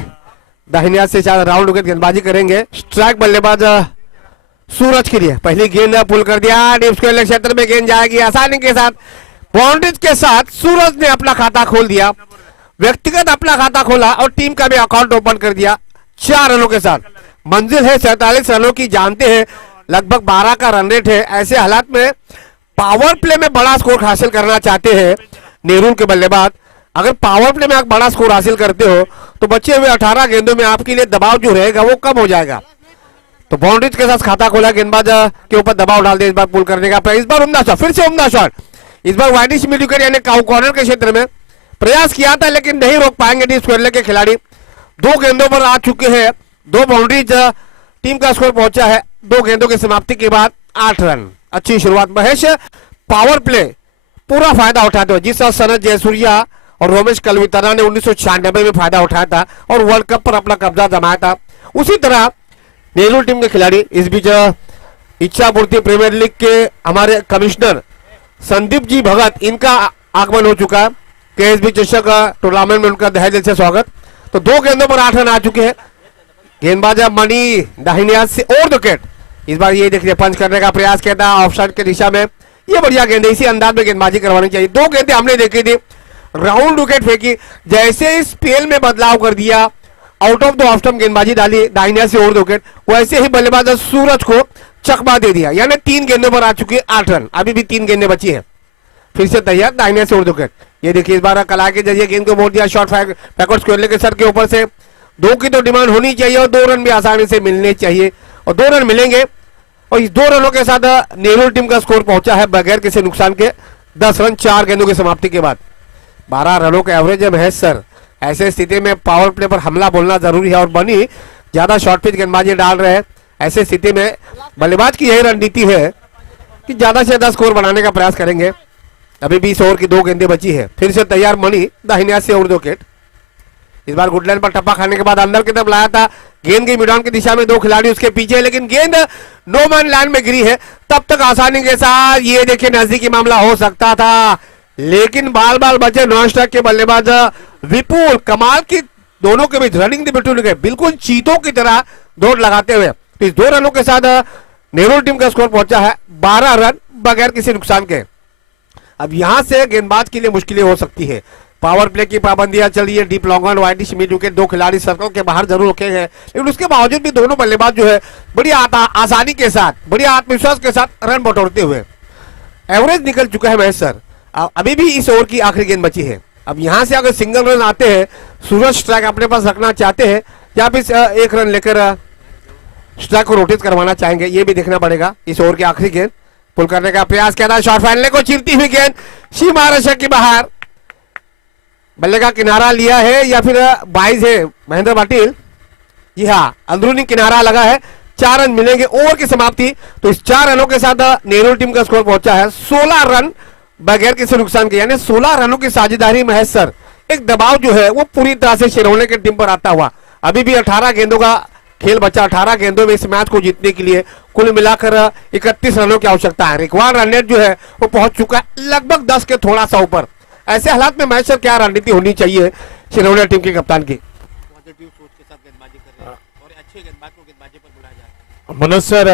दाहिने हाथ से राउंड विकेट गेंदबाजी करेंगे। स्ट्राइक बल्लेबाज सूरज के लिए। पहली गेंद पुल कर दिया, डीप स्क्वायर लेग क्षेत्र में गेंद जाएगी आसानी के साथ, बाउंड्रीज के साथ। सूरज ने अपना खाता खोल दिया, व्यक्तिगत अपना खाता खोला और टीम का भी अकाउंट ओपन कर दिया 4 रनों के साथ। मंजिल है 47 रनों की, जानते हैं लगभग 12 का रन रेट है। ऐसे हालात में पावर प्ले में बड़ा स्कोर हासिल करना चाहते हैं नेहरू के बल्लेबाज। अगर पावर प्ले में आप बड़ा स्कोर हासिल करते हो तो बचे हुए 18 गेंदों में आपके लिए दबाव जो रहेगा वो कम हो जाएगा। तो बाउंड्रीज के साथ खाता खोला, गेंदबाज के ऊपर दबाव डाल दिया इस बार पुल करने का। इस बार उम्दा शॉट, फिर से उम्दा शॉट। इस बार वाइडिश मिड विकेट यानी कॉर्नर के क्षेत्र में प्रयास किया था लेकिन नहीं रोक पाएंगे डीप स्क्वायर लेग के खिलाड़ी। 2 गेंदों पर आ चुके हैं, 2 बाउंड्रीज, टीम का स्कोर पहुंचा है 2 गेंदों की समाप्ति के बाद 8 रन। अच्छी शुरुआत। महेश, पावर प्ले पूरा फायदा उठाते हो जिस सनत जयसूर्या और रोमेश कलवितरा ने 1996 में फायदा उठाया था और वर्ल्ड कप पर अपना कब्जा जमाया था, उसी तरह नेहरू टीम के खिलाड़ी। इस बीच इच्छापूर्ति प्रीमियर लीग के हमारे कमिश्नर संदीप जी भगत, इनका आगमन हो चुका है। केएसबी चषक टूर्नामेंट में उनका तहे दिल से स्वागत। तो 2 गेंदों पर 8 रन आ चुके हैं। गेंदबाज मणि दाहिने हाथ से और विकेट। इस बार ये देखिए पंच करने का प्रयास किया था ऑफ साइड की दिशा में। ये बढ़िया गेंद है, इसी अंदाज में गेंदबाजी करवानी चाहिए। 2 गेंदें हमने देखी थी, राउंड विकेट फेंकी, जैसे इस स्पेल में बदलाव कर दिया, out of the off stump गेंदबाजी डाली दाहिने हाथ से और विकेट, वैसे ही बल्लेबाज सूरज को चकमा दे दिया। यानी 3 गेंदों पर आ चुकी है 8 रन। अभी भी 3 गेंदें बची है, फिर से तैयार दाहिने से और विकेट। ये देखिए इस बार कला के जरिए गेंद को मोड़ दिया, शॉर्ट बैकवर्ड स्क्वायर लेग के सर के ऊपर से। 2 की तो डिमांड होनी चाहिए और 2 रन भी आसानी से मिलने चाहिए और 2 रन मिलेंगे। और इस 2 रनों के साथ नेहरू टीम का स्कोर पहुंचा है बगैर किसी नुकसान के 10 रन 4 गेंदों की समाप्ति के बाद। 12 रनों का एवरेज है महेश सर। ऐसे स्थिति में पावर प्ले पर हमला बोलना जरूरी है और बनी ज्यादा शॉर्ट पिच गेंदबाजी डाल रहे हैं। ऐसे स्थिति में बल्लेबाज की यही रणनीति है कि ज्यादा से ज्यादा स्कोर बनाने का प्रयास करेंगे। अभी 20 ओवर की 2 गेंदें बची है। फिर से तैयार मणि दाहिने हाथ से और विकेट। इस बार गुडलैंड पर टप्पा खाने के बाद अंदर की तरफ लाया था, गेंद की मिडाउन की दिशा में 2 खिलाड़ी उसके पीछे, लेकिन गेंद नो मैन लैंड में गिरी है। तब तक आसानी के साथ ये देखिए नजदीकी मामला हो सकता था, लेकिन बाल बाल बचे नॉन स्ट्राइक के बल्लेबाज विपुल। कमाल की दोनों के बीच रनिंग द बिटवीन विकेट, बिल्कुल चीतों की तरह दौड़ लगाते हुए। तो इस 2 रनों के साथ नेहरू टीम का स्कोर पहुंचा है 12 रन बगैर किसी नुकसान के। अब यहां से गेंदबाज के लिए मुश्किलें हो सकती है। पावर प्ले की पाबंदियां चल रही है, deep long on wide mid wicket, 2 खिलाड़ी सर्कल के बाहर जरूर रखे हैं, लेकिन उसके बावजूद भी दोनों बल्लेबाज जो है बड़ी आसानी के साथ, बड़ी आत्मविश्वास के साथ रन बटोरते हुए। एवरेज निकल चुका है महेश सर। अभी भी इस ओवर की आखिरी गेंद बची है। अब यहां से अगर सिंगल रन आते हैं, सूरज स्ट्राइक अपने पास रखना चाहते हैं या फिर 1 रन लेकर स्ट्राइक को रोटेट करवाना चाहेंगे, ये भी देखना पड़ेगा। इस ओवर की आखिरी गेंद पुल करने का प्रयास किया था, शॉर्ट फाइनल को चीरती हुई गेंद सीमा रेखा के बाहर। बल्ले का किनारा लिया है या फिर 22 है महेंद्र पाटिल। जी हाँ, अंदरूनी किनारा लगा है। 4 रन मिलेंगे ओवर की समाप्ति। तो इस 4 रनों के साथ नेहरू टीम का स्कोर पहुंचा है 16 रन बगैर किसी नुकसान के, यानी 16 रनों की साझेदारी महेश सर। एक दबाव जो है वो पूरी तरह से शिरोले के टीम पर आता हुआ। अभी भी 18 गेंदों का खेल बचा। 18 गेंदों में इस मैच को जीतने के लिए कुल मिलाकर 31 रनों की आवश्यकता है। रिक्वायर्ड रन रेट जो है वो पहुंच चुका है लगभग 10 के थोड़ा सा ऊपर। ऐसे हालात में मैच सर क्या रणनीति होनी चाहिए शिरोले टीम के कप्तान की? मनोज सर,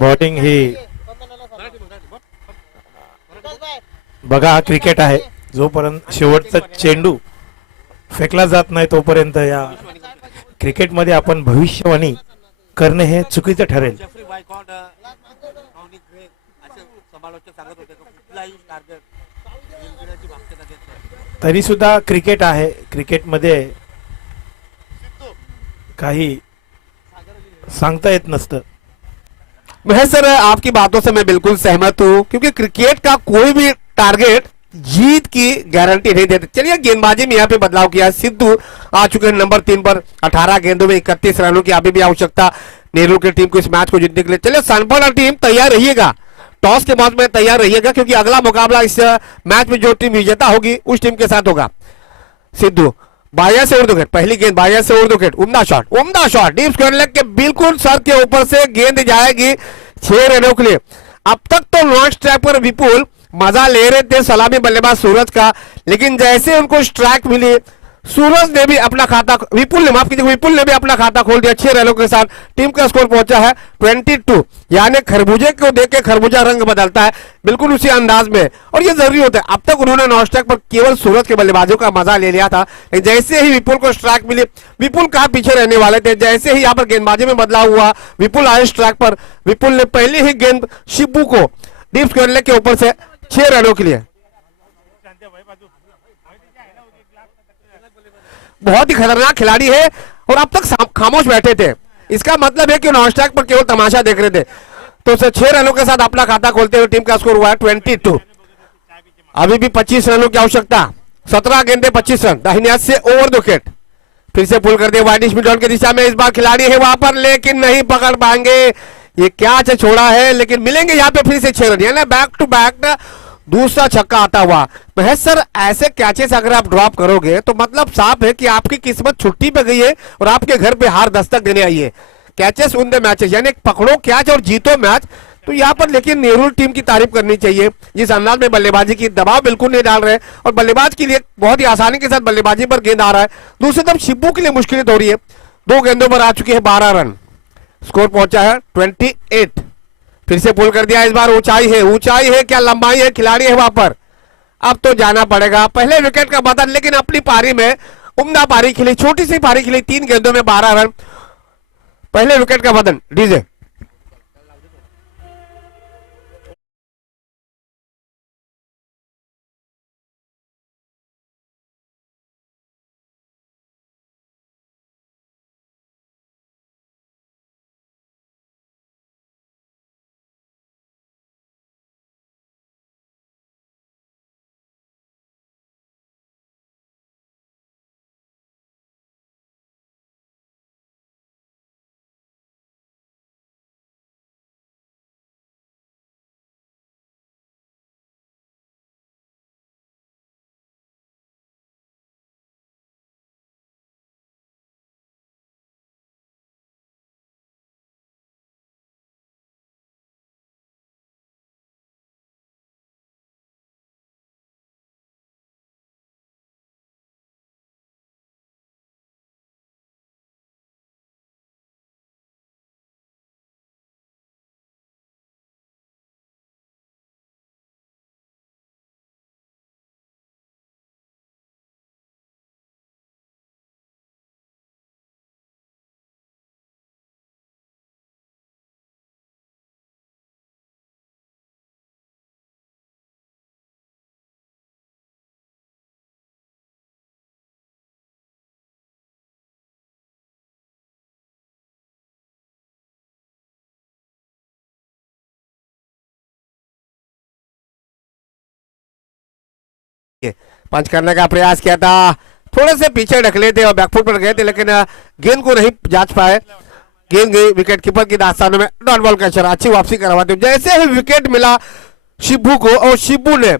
बॉटिंग ही बघा, हा क्रिकेट आहे. जोपर्यंत शेवटचा चेंडू फेकला जात नाही तोपर्यंत या क्रिकेटमध्ये आपण भविष्यवाणी करणे हे चुकीचं ठरेल. तरी सुद्धा क्रिकेट आहे, क्रिकेटमध्ये काही सांगता येत नसतं. महेश सर, आपकी बातों से मैं बिल्कुल सहमत हूं, क्योंकि क्रिकेट का कोई भी टारगेट जीत की गारंटी नहीं देते. चलिए गेंदबाजी में यहाँ पे बदलाव किया. सिद्धू आ चुके हैं नंबर 3 पर. 18 गेंदों में 31 रनों की अभी भी आवश्यकता नेहरू की टीम को इस मैच को जीतने के लिए. चलिए सनबर्न टीम तैयार रहिएगा, टॉस के बाद में तैयार रहिएगा, क्योंकि अगला मुकाबला इस मैच में जो टीम विजेता होगी उस टीम के साथ होगा. सिद्धू बाया से उड़ विकेट, पहली गेंद बाया से उड़ विकेट, उम्दा शॉट डीप स्क्वायर लेग के बिल्कुल सर के ऊपर से गेंद जाएगी 6 रनों के लिए. अब तक तो नॉन स्ट्राइक पर विपुल मजा ले रहे थे सलामी बल्लेबाज सूरज का, लेकिन जैसे उनको स्ट्राइक मिली सूरज ने भी अपना खाता, विपुल ने, माफ कीजिए, विपुल ने भी अपना खाता खोल दिया 6 रनों के साथ। टीम का स्कोर पहुंचा है 22। यानी खरबूजे को देख के खरबूजा रंग बदलता है, बिल्कुल उसी अंदाज में, और ये जरूरी होता है। अब तक उन्होंने नॉन स्ट्राइक पर केवल सूरज के बल्लेबाजों का मजा ले लिया था, लेकिन जैसे ही विपुल को स्ट्राइक मिली, विपुल कहाँ पीछे रहने वाले थे, जैसे ही यहाँ पर गेंदबाजी में बदलाव हुआ, विपुल आए स्ट्राइक पर, विपुल ने पहले ही गेंद शिबू को डीप स्क्वायर लेग के ऊपर से 6 रनों के लिए। बहुत ही खतरनाक खिलाड़ी है और अब तक खामोश बैठे थे, इसका मतलब है कि नॉन स्ट्राइक पर केवल तमाशा देख रहे थे। तो उसे 6 रनों के साथ अपना खाता खोलते हुए टीम का स्कोर हुआ है 22। अभी भी 25 रनों की आवश्यकता, 17 गेंदे 25 रन, दाहिने हाथ से ओवर द विकेट। फिर से पुल कर दिया वाइडिश मिड ऑन की दिशा में, इस बार खिलाड़ी है वहां पर लेकिन नहीं पकड़ पाएंगे, ये क्या छोड़ा है, लेकिन मिलेंगे यहाँ पे फिर से 6 रन, यानी बैक टू बैक दूसरा छक्का आता हुआ। महेश सर, ऐसे कैचेस अगर आप ड्रॉप करोगे तो मतलब साफ है कि आपकी किस्मत छुट्टी पे गई है और आपके घर पे हार दस्तक देने आई है। कैचेस उन द मैचेस, यानी पकड़ो कैच और जीतो मैच। तो यहाँ पर लेकिन नेहरू टीम की तारीफ करनी चाहिए, जिस अंदाज में बल्लेबाजी की, दबाव बिल्कुल नहीं डाल रहे और बल्लेबाज के लिए बहुत ही आसानी के साथ बल्लेबाजी पर गेंद आ रहा है। दूसरी तरफ शिबू के लिए मुश्किल हो रही है, 2 गेंदों पर आ चुके हैं 12 रन, स्कोर पहुंचा है 28। फिर से पुल कर दिया, इस बार ऊंचाई है क्या लंबाई है, खिलाड़ी है वहां पर, अब तो जाना पड़ेगा। पहले विकेट का बदल, लेकिन अपनी पारी में उम्दा पारी खेली, छोटी सी पारी खेली, 3 गेंदों में 12 रन, पहले विकेट का बदल। डीजे पंच करने का प्रयास किया था, थोड़े से पीछे ढकले थे और बैकफुट पर गए थे, लेकिन गेंद को नहीं जांच पाए, गेंद गई विकेट कीपर की दास्तानों में। डॉट बॉल कैचर अच्छी वापसी करवाते हुए जैसे ही विकेट मिला शिबू को और शिबू ने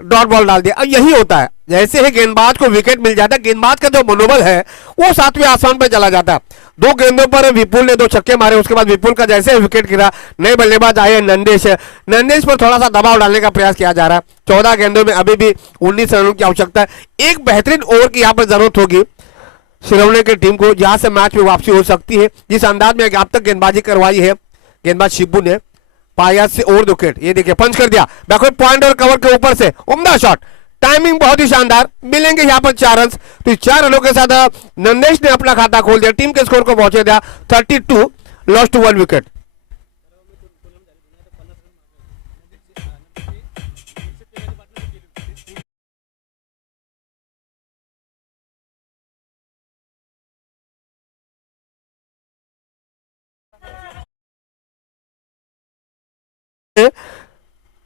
डॉट बॉल डाल दिया। अब यही होता है, जैसे ही गेंदबाज को विकेट मिल जाता है, गेंदबाज का जो मनोबल है वो 7वें आसमान पर चला जाता है। 2 गेंदों पर विपुल ने 2 छक्के मारे, उसके बाद विपुल का जैसे विकेट गिरा, नए बल्लेबाज आए नंदेश, नंदेश पर थोड़ा सा दबाव डालने का प्रयास किया जा रहा है। 14 गेंदों में अभी भी 19 रनों की आवश्यकता है, एक बेहतरीन ओवर की यहाँ पर जरूरत होगी श्रीलंका की टीम को, जहां से मैच में वापसी हो सकती है। जिस अंदाज में अब तक गेंदबाजी करवाई है गेंदबाज शिबू ने, पाया से ओवर द विकेट, ये देखिए पंच कर दिया, बैकवर्ड पॉइंट और कवर के ऊपर से उम्दा शॉट, टाइमिंग बहुत ही शानदार, मिलेंगे यहाँ पर 4 रन। तो 4 रनों के साथ नंदेश ने अपना खाता खोल दिया, टीम के स्कोर को पहुंचे दिया 32, lost to 1 wicket.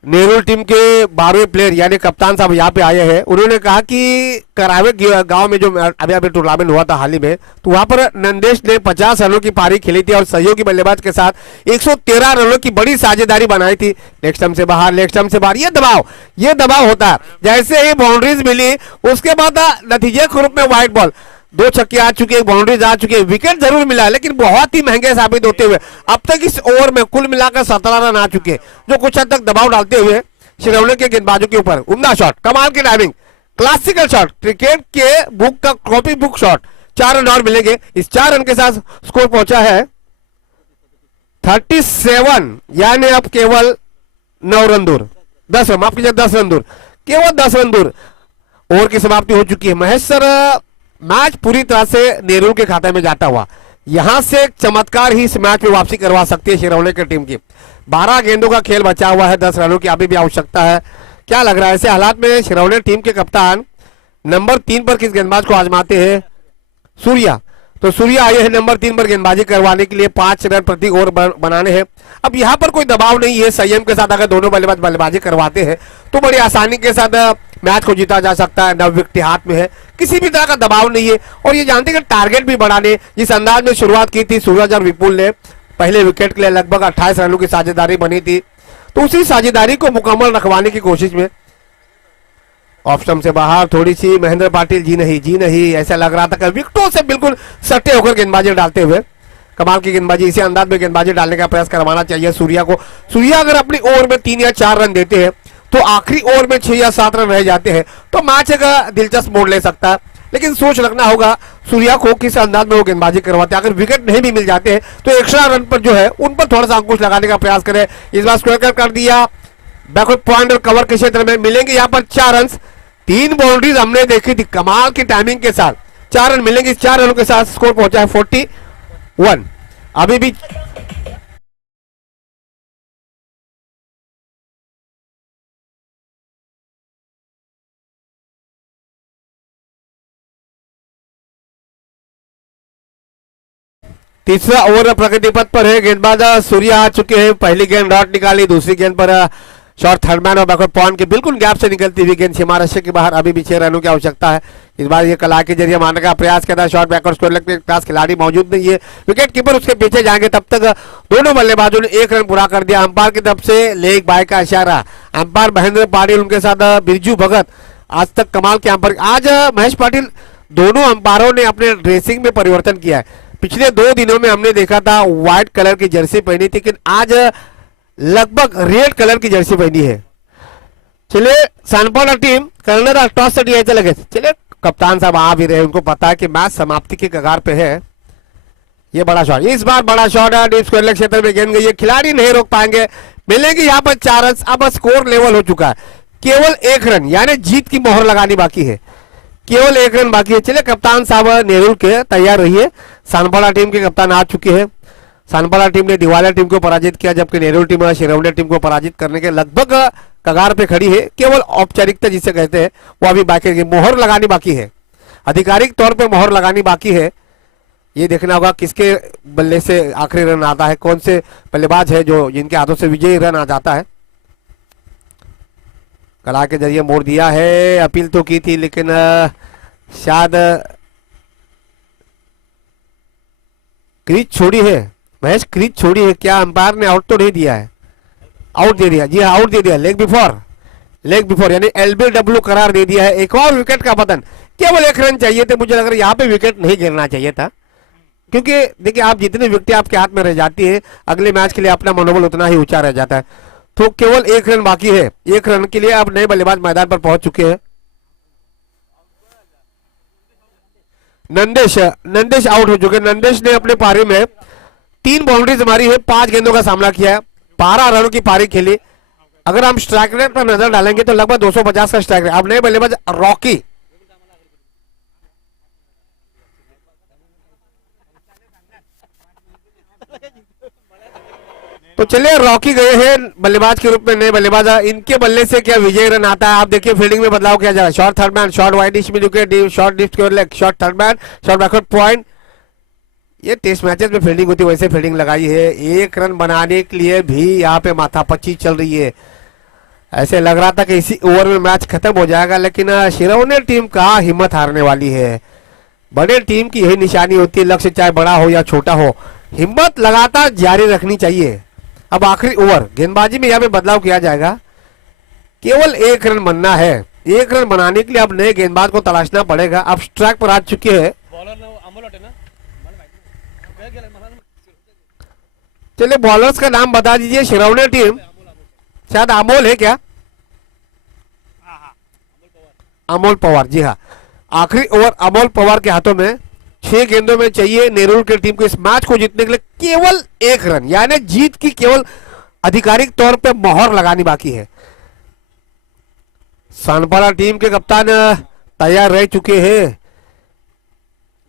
Nehru team के 12वें प्लेयर यानी कप्तान साहब यहाँ पे आए हैं। उन्होंने कहा कि करावे गांव में जो अभी अभी टूर्नामेंट हुआ था हाल ही में, तो वहां पर नंदेश ने 50 रनों की पारी खेली थी और सहयोगी बल्लेबाज के साथ 113 रनों की बड़ी साझेदारी बनाई थी। लेग स्टंप से बाहर, लेग स्टंप से बाहर, ये दबाव होता है। जैसे ही बाउंड्रीज मिली उसके बाद नतीजे के रूप में व्हाइट बॉल, 2 छक्के आ चुके, बाउंड्रीज आ चुके, विकेट जरूर मिला है लेकिन बहुत ही महंगे साबित होते हुए अब तक इस ओवर में कुल मिलाकर 17 रन आ चुके, जो कुछ हद तक दबाव डालते हुए श्रीलंका के गेंदबाजों के ऊपर। उम्दा शॉट, कमाल की टाइमिंग, क्लासिकल शॉट, क्रिकेट के बुक का कॉपी बुक शॉट। 4 रन और मिलेंगे। इस 4 रन के साथ स्कोर पहुंचा है 37, यानी अब केवल 9 रन दूर, 10 रन, माफ कीजिए 10 रन दूर, केवल 10 रन दूर ओवर की समाप्ति हो चुकी है। महेश सर, मैच पूरी तरह से नेहरू के खाते में जाता हुआ, यहां से एक चमत्कार ही इस मैच में वापसी करवा सकती है शिरौले की टीम की। 12 गेंदों का खेल बचा हुआ है, 10 रनों की अभी भी आवश्यकता है। क्या लग रहा है ऐसे हालात में शिरौले टीम के कप्तान नंबर 3 पर किस गेंदबाज को आजमाते हैं? सूर्या। तो सूर्या आए हैं नंबर 3 पर गेंदबाजी करवाने के लिए, 5 रन प्रति ओवर बनाने हैं। अब यहां पर कोई दबाव नहीं है, संयम के साथ अगर दोनों बल्लेबाज बल्लेबाजी करवाते हैं तो बड़ी आसानी के साथ मैच को जीता जा सकता है। 9 विकेट हाथ में है, किसी भी तरह का दबाव नहीं है। और ये जानते हैं कि टारगेट भी बढ़ाने, जिस अंदाज में शुरुआत की थी सूरज और विपुल ने, पहले विकेट के लिए लगभग 28 रनों की साझेदारी बनी थी, तो उसी साझेदारी को मुकम्मल रखवाने की कोशिश में ऑफ स्टंप से बाहर थोड़ी सी महेंद्र पाटिल, जी नहीं, ऐसा लग रहा था कि विकेटों से बिल्कुल सटे होकर गेंदबाजी डालते हुए। कमाल की गेंदबाजी, इसी अंदाज में गेंदबाजी डालने का प्रयास करवाना चाहिए सूर्या को। सूर्या अगर अपनी ओवर में 3 या 4 रन देते हैं तो आखिरी ओवर में 6 या 7 रन रह जाते हैं तो मैच एक दिलचस्प मोड़ ले सकता है। लेकिन सोच रखना होगा सूर्या को किस अंदाज में वो गेंदबाजी करवाते हैं। अगर विकेट नहीं भी मिल जाते हैं तो एक्स्ट्रा रन पर जो है उन पर थोड़ा सा अंकुश लगाने का प्रयास करें। इस बार स्क्वायर कर दिया, बैकवर्ड पॉइंट और कवर के क्षेत्र में मिलेंगे यहाँ पर 4 रन। 3 बाउंड्रीज हमने देखी थी कमाल की टाइमिंग के साथ, 4 रन मिलेंगे। 4 रनों के साथ स्कोर पहुंचा है 41। अभी भी तीसरा ओवर प्रगति पथ पर है, गेंदबाज सूर्या आ चुके हैं। पहली गेंद डॉट निकाली, दूसरी गेंद पर शॉर्ट थर्ड मैन और बैकवर्ड पॉइंट के बिल्कुल गैप से निकलती हुई गेंद सीमा रस्से के बाहर। अभी भी 6 रनों की आवश्यकता है। इस बार ये कला के जरिए मारने का प्रयास करता है, शॉर्ट बैकवर्ड स्कोर लगते पास खिलाड़ी मौजूद नहीं है, विकेट कीपर उसके पीछे जाएंगे। तब तक दोनों बल्लेबाजों ने 1 रन पूरा कर दिया। अंपायर की तरफ से लेग बाय का इशारा, अंपायर महेंद्र पाटिल, उनके साथ बिरजू भगत। आज तक कमाल के अंपायर। आज महेश पाटिल, दोनों अंपायरों ने अपने ड्रेसिंग में परिवर्तन किया है। पिछले 2 दिनों में हमने देखा था व्हाइट कलर की जर्सी पहनी थी, लेकिन आज लगभग रेड कलर की जर्सी पहनी है। चलिए सनपाड़ा टीम करने का टॉस से ऐसे लगे। चलिए कप्तान साहब आ भी रहे, उनको पता है कि मैच समाप्ति के कगार पे है। ये बड़ा शॉट, इस बार बड़ा शॉट है, डीप स्क्वायर क्षेत्र में गेंद गई है, खिलाड़ी नहीं रोक पाएंगे। मिलेंगे यहाँ पर 4 रन। अब स्कोर लेवल हो चुका है, केवल 1 रन, यानी जीत की मोहर लगानी बाकी है, केवल 1 रन बाकी है। चलिए कप्तान साहब नेहरू के तैयार रहिए। सनपाड़ा टीम के कप्तान आ चुके हैं। सनपाड़ा टीम ने दिवालिया टीम को पराजित किया, जबकि नेहरू टीम शिरौली टीम को पराजित करने के लगभग कगार पे खड़ी है। केवल औपचारिकता जिसे कहते हैं वो अभी बाकी है, मोहर लगानी बाकी है, आधिकारिक तौर पे मोहर लगानी बाकी है। ये देखना होगा किसके बल्ले से आखिरी रन आता है, कौन से बल्लेबाज है जो जिनके हाथों से विजयी रन आ जाता है। कला के जरिए मोड़ दिया है, अपील तो की थी लेकिन शायद क्रीज छोड़ी है। महेश क्रीज छोड़ी है क्या? अंपायर ने आउट तो नहीं दिया है? आउट दे दिया, जी हाँ आउट दे दिया, लेग बिफोर यानी एलबीडब्ल्यू करार दे दिया है। एक और विकेट का पतन, केवल 1 रन चाहिए थे। मुझे लग रहा है यहाँ पे विकेट नहीं गिरना चाहिए था, क्योंकि देखिए आप जितनी विकेट आपके हाथ में रह जाती है अगले मैच के लिए अपना मनोबल उतना ही ऊंचा रह जाता है। तो केवल 1 रन बाकी है। 1 रन के लिए अब नए बल्लेबाज मैदान पर पहुंच चुके हैं। नंदेश आउट हो चुके। नंदेश ने अपने पारी में 3 बाउंड्रीज मारी है, 5 गेंदों का सामना किया है, 12 रनों की पारी खेली। अगर हम स्ट्राइक रेट पर नजर डालेंगे तो लगभग 250 का स्ट्राइक रेट। अब नए बल्लेबाज रॉकी, तो चलिए रॉकी गए हैं बल्लेबाज के रूप में, नए बल्लेबाज। इनके बल्ले से क्या विजय रन आता है? आप देखिए फील्डिंग में बदलाव किया जा रहा है। Short third man, short wide डिश में विकेट, शॉर्ट डिश leg, short third man, short backward point. ये टेस्ट मैचेस में फील्डिंग होती है, वैसे फील्डिंग लगाई है। 1 रन बनाने के लिए भी यहाँ पे माथापच्ची चल रही है। ऐसे लग रहा था कि इसी ओवर में मैच खत्म हो जाएगा, लेकिन शिरौली टीम का हिम्मत हारने वाली है। बड़े टीम की यही निशानी होती है, लक्ष्य चाहे बड़ा हो या छोटा हो, हिम्मत लगातार जारी रखनी चाहिए। अब आखिरी ओवर, गेंदबाजी में यहाँ पे बदलाव किया जाएगा। केवल 1 रन बनना है। 1 रन बनाने के लिए अब नए गेंदबाज को तलाशना पड़ेगा। अब स्ट्राइक पर आ चुके हैं। चलिए बॉलर्स का नाम बता दीजिए। शिरौली टीम शायद अमोल है क्या? अमोल पवार, जी हाँ, आखिरी ओवर अमोल पवार के हाथों में। 6 गेंदों में चाहिए नेहरू की टीम को इस मैच को जीतने के लिए केवल 1 रन, यानी जीत की केवल आधिकारिक तौर पे मोहर लगानी बाकी है। सानपारा टीम के कप्तान तैयार रह चुके हैं,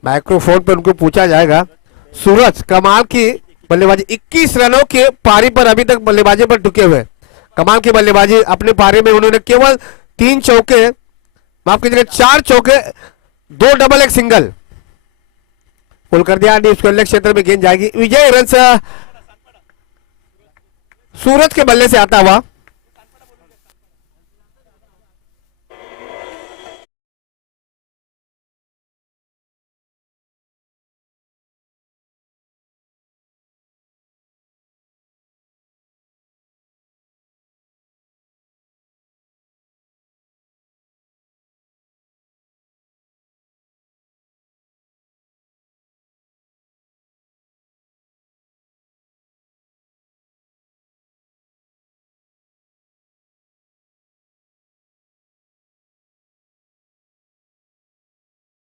माइक्रोफोन पर उनको पूछा जाएगा। सूरज कमाल की बल्लेबाजी, 21 रनों के पारी पर अभी तक बल्लेबाजी पर टिके हुए, कमाल की बल्लेबाजी। अपने पारी में उन्होंने केवल 3 चौके, माफ कीजिएगा 4 चौके, 2 डबल 1 सिंगल पुल कर दिया। स्क्वायर क्षेत्र में गेंद जाएगी। विजय रन सूरज के बल्ले से आता हुआ।